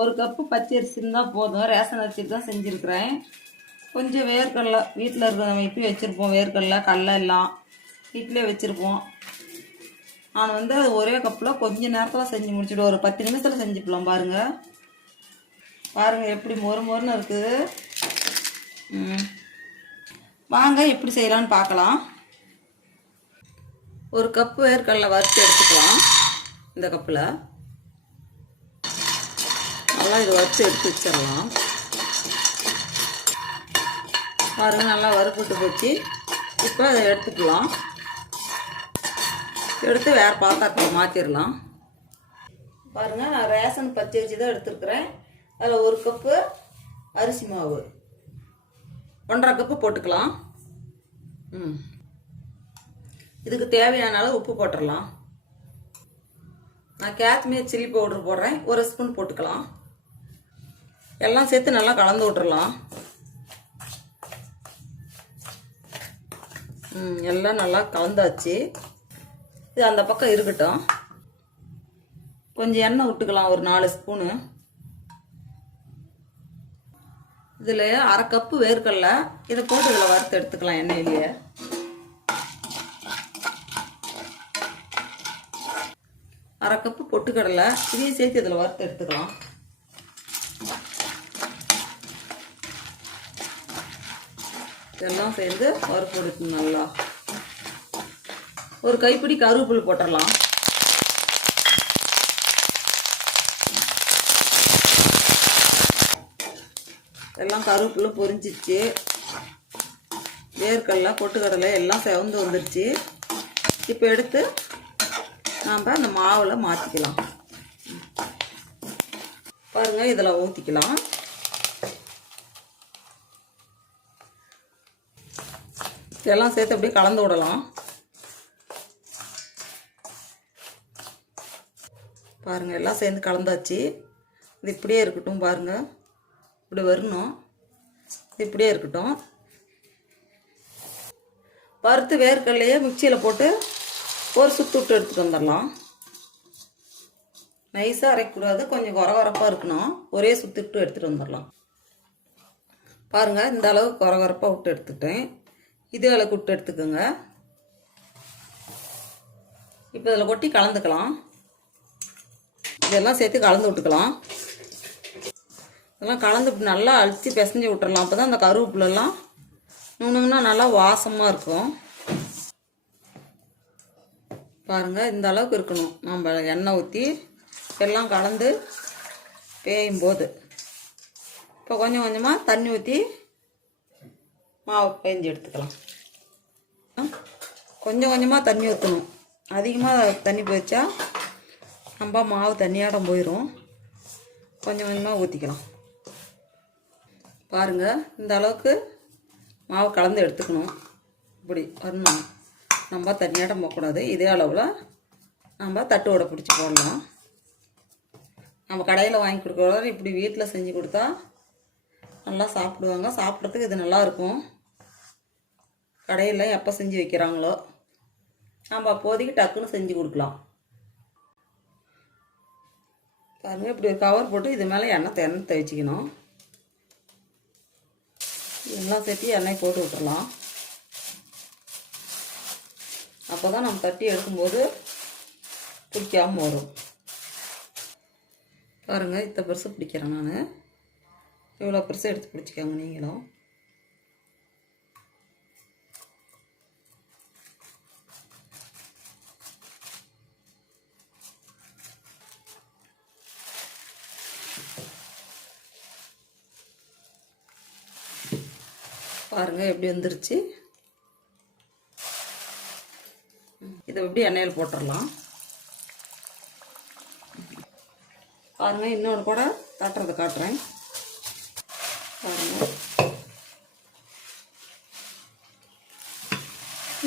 ஒரு கப்பு பச்சை அரிசி இருந்தால் போதும். ரேஷன் அரிசி தான் செஞ்சுருக்கிறேன். கொஞ்சம் வேர்க்கடலை வீட்டில் இருக்கிற நம்ம இப்படி வச்சுருப்போம். வேர்க்கடலை கடலை எல்லாம் வீட்டிலே வச்சுருப்போம். நான் வந்து அது ஒரே கப்பில் கொஞ்சம் நேரத்தில் செஞ்சு முடிச்சுட்டு ஒரு பத்து நிமிஷத்தில் செஞ்சுக்கலாம் பாருங்கள் பாருங்கள் எப்படி மொறு மொறுன்னு இருக்குது. வாங்க எப்படி செய்யலான்னு பார்க்கலாம். ஒரு கப்பு வேர்க்கடலை வறுத்து எடுத்துக்கலாம். இந்த கப்பில். நல்லா இது வறுத்து எடுத்து வச்சிடலாம். பாருங்கள் நல்லா வறுப்பிட்டு போச்சு. இப்போ அதை எடுத்துக்கலாம். எடுத்து வேறு பாத்திரத்தில் மாற்றிடலாம் பாருங்கள் நான் ரேஷன் பச்சை வச்சு தான் எடுத்துருக்குறேன். அதில் ஒரு கப்பு அரிசி மாவு. ஒன்றரை கப்பு போட்டுக்கலாம். ம். இதுக்கு தேவையான அளவு உப்பு போட்டுடலாம். நான் காஷ்மீர் சில்லி பவுடர் போடுறேன். ஒரு ஸ்பூன் போட்டுக்கலாம். எல்லாம் சேர்த்து நல்லா கலந்து விட்டுறலாம். எல்லாம் நல்லா கலந்தாச்சு. இது அந்த பக்கம் இருக்கட்டும். கொஞ்சம் எண்ணெய் விட்டுக்கலாம் ஒரு நாலு ஸ்பூனு. இதில் அரை கப்பு வேர்க்கடலை இதை போட்டு இதில் வறுத்து எடுத்துக்கலாம் எண்ணெயிலேயே. அரை கப்பு பொட்டுக்கடலை இதையும் சேர்த்து இதில் வறுத்து எடுத்துக்கலாம். இதெல்லாம் சேர்ந்து வறுப்பு எடுக்கணும் நல்லா. ஒரு கைப்பிடி கருவேப்பிலை போட்டுடலாம். எல்லாம் கருவேப்பிலை பொரிஞ்சிச்சு. வேர்க்கடலை பொட்டுக்கடலை எல்லாம் செவந்து வந்துருச்சு. இப்போ எடுத்து நாம் அந்த மாவில் மாற்றிக்கலாம் பாருங்கள் இதில் ஊற்றிக்கலாம் இதெல்லாம் சேர்த்து அப்படியே கலந்து விடலாம். பாருங்கள் எல்லாம் சேர்ந்து கலந்தாச்சு. இது இப்படியே இருக்கட்டும் பாருங்கள் இப்படி வரணும். இது இப்படியே இருக்கட்டும். வறுத்து வேர்க்கடலையே மிக்சியில் போட்டு ஒரு சுத்து விட்டு எடுத்துகிட்டு வந்துடலாம். நைஸாக அரைக்கக்கூடாது. கொஞ்சம் குறகுறப்பாக இருக்கணும். ஒரே சுத்து விட்டு எடுத்துகிட்டு வந்துடலாம். பாருங்கள் இந்த அளவு குறகுறப்பாக விட்டு எடுத்துட்டேன். இது அளவுக்கு விட்டு எடுத்துக்கோங்க. இப்போ இதில் கொட்டி கலந்துக்கலாம். இதெல்லாம் சேர்த்து கலந்து விட்டுக்கலாம். இதெல்லாம் கலந்து நல்லா அழுத்தி பிசைஞ்சு விட்டுறலாம். அப்போ தான் அந்த கருவேப்பிலெல்லாம் நுணுங்கன்னா நல்லா வாசமாக இருக்கும். பாருங்கள் இந்த அளவுக்கு இருக்கணும். நம்ம எண்ணெய் ஊற்றி எல்லாம் கலந்து பேயும் போது இப்போ கொஞ்சம் கொஞ்சமாக தண்ணி ஊற்றி மாவு பேஞ்சு எடுத்துக்கலாம். கொஞ்சம் கொஞ்சமாக தண்ணி ஊற்றணும் அதிகமாக தண்ணி போயிடுச்சா நம்ம மாவு தண்ணியாடம் போயிடும் கொஞ்சம் கொஞ்சமாக ஊற்றிக்கலாம் பாருங்கள் இந்த அளவுக்கு மாவு கலந்து எடுத்துக்கணும். இப்படி வரணும். நம்ம தண்ணியாட்டம் போகக்கூடாது. இதே அளவில் நம்ம தட்டு பிடிச்சி போடலாம். நம்ம கடையில் வாங்கி கொடுக்குறத இப்படி வீட்டில் செஞ்சு கொடுத்தா நல்லா சாப்பிடுவாங்க. சாப்பிட்றதுக்கு இது நல்லாயிருக்கும் கடையில் எப்போ செஞ்சு வைக்கிறாங்களோ நம்ம அப்போதைக்கு டக்குன்னு செஞ்சு கொடுக்கலாம். பாருங்கள் இப்படி ஒரு கவர் போட்டு இது மேலே எண்ணெய் எண்ணெய் தேய்ச்சிக்கணும். எல்லாம் சேர்த்து எண்ணெய் போட்டு விட்டுடலாம் அப்போ தான் நம்ம தட்டி எடுக்கும்போது பிடிக்காமல் வரும். பாருங்கள் இத்த பெருசு பிடிக்கிறேன் நான். இவ்வளோ பெருசு எடுத்து பிடிச்சிக்கோங்க நீங்களும். பாருங்கள் எப்படி வந்துருச்சு. இதை எப்படி எண்ணெயில் போட்டுடலாம் பாருங்கள் இன்னொன்று கூட தட்டுறதை காட்டுறேன். பாருங்கள்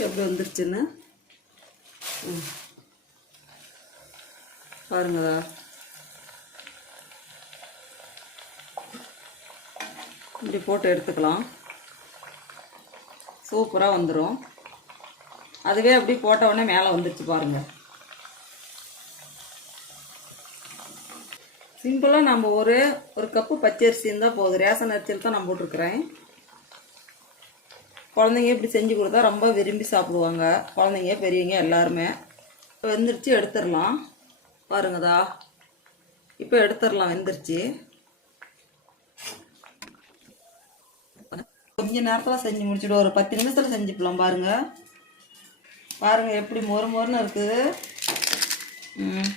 எப்படி வந்துருச்சுன்னு. ம். பாருங்கதா இப்படி போட்டு எடுத்துக்கலாம். சூப்பராக வந்துடும் அதுவே அப்படி போட்ட உடனே மேலே வந்துடுச்சு பாருங்கள் சிம்பிளாக நம்ம ஒரு ஒரு கப்பு பச்சரிசி இருந்தால் போதும். ரேஷன் அரிசியில் தான் நான் போட்டிருக்கிறேன். குழந்தைங்க இப்படி செஞ்சு கொடுத்தா ரொம்ப விரும்பி சாப்பிடுவாங்க. குழந்தைங்க பெரியவங்க எல்லாருமே. இப்போ வெந்துருச்சு எடுத்துடலாம். பாருங்கதா. இப்போ எடுத்துடலாம் வெந்துருச்சு. கொஞ்சம் நேரத்தில் செஞ்சு முடிச்சுடுவோம். ஒரு பத்து நிமிஷத்தில் செஞ்சுக்கலாம் பாருங்கள் பாருங்கள் எப்படி மொறு மொறுன்னு இருக்குது. ம்.